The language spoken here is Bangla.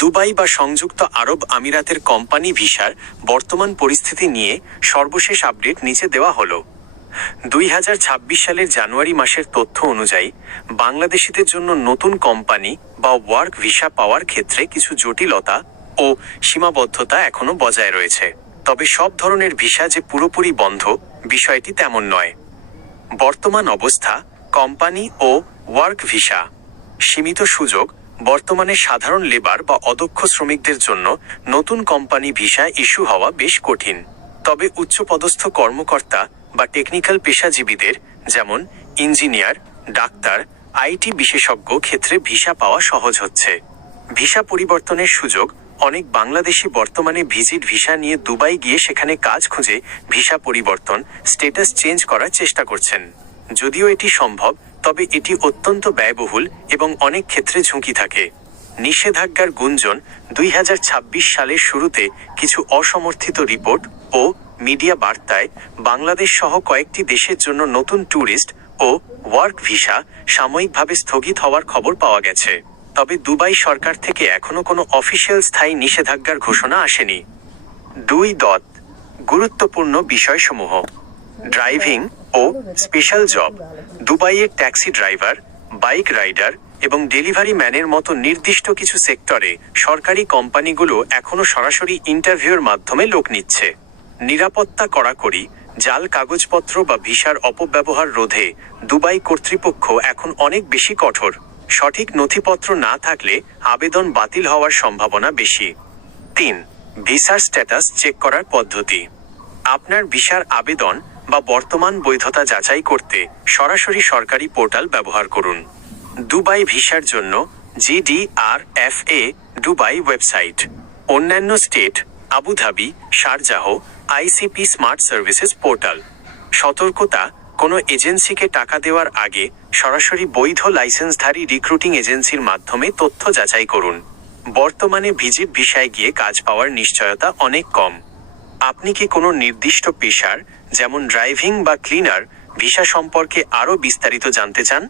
দুবাই বা সংযুক্ত আরব আমিরাতের কোম্পানি ভিসার বর্তমান পরিস্থিতি নিয়ে সর্বশেষ আপডেট নিচে দেওয়া হলো। 2026 সালের জানুয়ারি মাসের তথ্য অনুযায়ী বাংলাদেশিদের জন্য নতুন কোম্পানি বা ওয়ার্ক ভিসা পাওয়ার ক্ষেত্রে কিছু জটিলতা ও সীমাবদ্ধতা এখনো বজায় রয়েছে। তবে সব ধরনের ভিসা যে পুরোপুরি বন্ধ, বিষয়টি তেমন নয়। বর্তমান অবস্থা: কোম্পানি ও ওয়ার্ক ভিসা সীমিত সুযোগ। বর্তমানে সাধারণ লেবার বা অদক্ষ শ্রমিকদের জন্য নতুন কোম্পানি ভিসা ইস্যু হওয়া বেশ কঠিন। তবে উচ্চপদস্থ কর্মকর্তা বা টেকনিক্যাল পেশাজীবীদের, যেমন ইঞ্জিনিয়ার, ডাক্তার, আইটি বিশেষজ্ঞ ক্ষেত্রে ভিসা পাওয়া সহজ হচ্ছে। ভিসা পরিবর্তনের সুযোগ: অনেক বাংলাদেশি বর্তমানে ভিজিট ভিসা নিয়ে দুবাই গিয়ে সেখানে কাজ খুঁজে ভিসা পরিবর্তন, স্ট্যাটাস চেঞ্জ করার চেষ্টা করছেন। যদিও এটি সম্ভব, তবে এটি অত্যন্ত ব্যয়বহুল এবং অনেক ক্ষেত্রে ঝুঁকি থাকে। নিষেধাজ্ঞার গুঞ্জন: 2026 সালের শুরুতে কিছু অসমর্থিত রিপোর্ট ও মিডিয়া বার্তায় বাংলাদেশ সহ কয়েকটি দেশের জন্য নতুন ট্যুরিস্ট ও ওয়ার্ক ভিসা সাময়িকভাবে স্থগিত হওয়ার খবর পাওয়া গেছে। তবে দুবাই সরকার থেকে এখনো কোনো অফিসিয়াল স্থায়ী নিষেধাজ্ঞার ঘোষণা আসেনি। 2. গুরুত্বপূর্ণ বিষয়সমূহ: ড্রাইভিং ও স্পেশাল জব। দুবাইয়ের ট্যাক্সি ড্রাইভার, বাইক রাইডার এবং ডেলিভারি ম্যানের মতো নির্দিষ্ট কিছু সেক্টরে সরকারি কোম্পানিগুলো এখনো সরাসরি ইন্টারভিউর মাধ্যমে লোক নিচ্ছে। নিরাপত্তা কড়াকড়ি: জাল কাগজপত্র বা ভিসার অপব্যবহার রোধে দুবাই কর্তৃপক্ষ এখন অনেক বেশি কঠোর। সঠিক নথিপত্র না থাকলে আবেদন বাতিল হওয়ার সম্ভাবনা বেশি। 3. ভিসার স্ট্যাটাস চেক করার পদ্ধতি। আপনার ভিসার আবেদন বা বর্তমান বৈধতা যাচাই করতে সরাসরি সরকারি পোর্টাল ব্যবহার করুন। দুবাই ভিসার জন্য GDRFA দুবাই ওয়েবসাইট। অন্যান্য state: Abu Dhabi, Sharjah, ICP smart services portal. সতর্কতা: কোনো এজেন্সিকে টাকা দেওয়ার আগে সরাসরি বৈধ লাইসেন্সধারী রিক্রুটিং এজেন্সির মাধ্যমে তথ্য যাচাই করুন। বর্তমানে ভিজিট ভিসায় গিয়ে কাজ পাওয়ার নিশ্চয়তা অনেক কম। আপনি কি কোনো নির্দিষ্ট পেশার, যেমন ড্রাইভিং বা ক্লিনার, ভিসা সম্পর্কে আরও বিস্তারিত জানতে চান?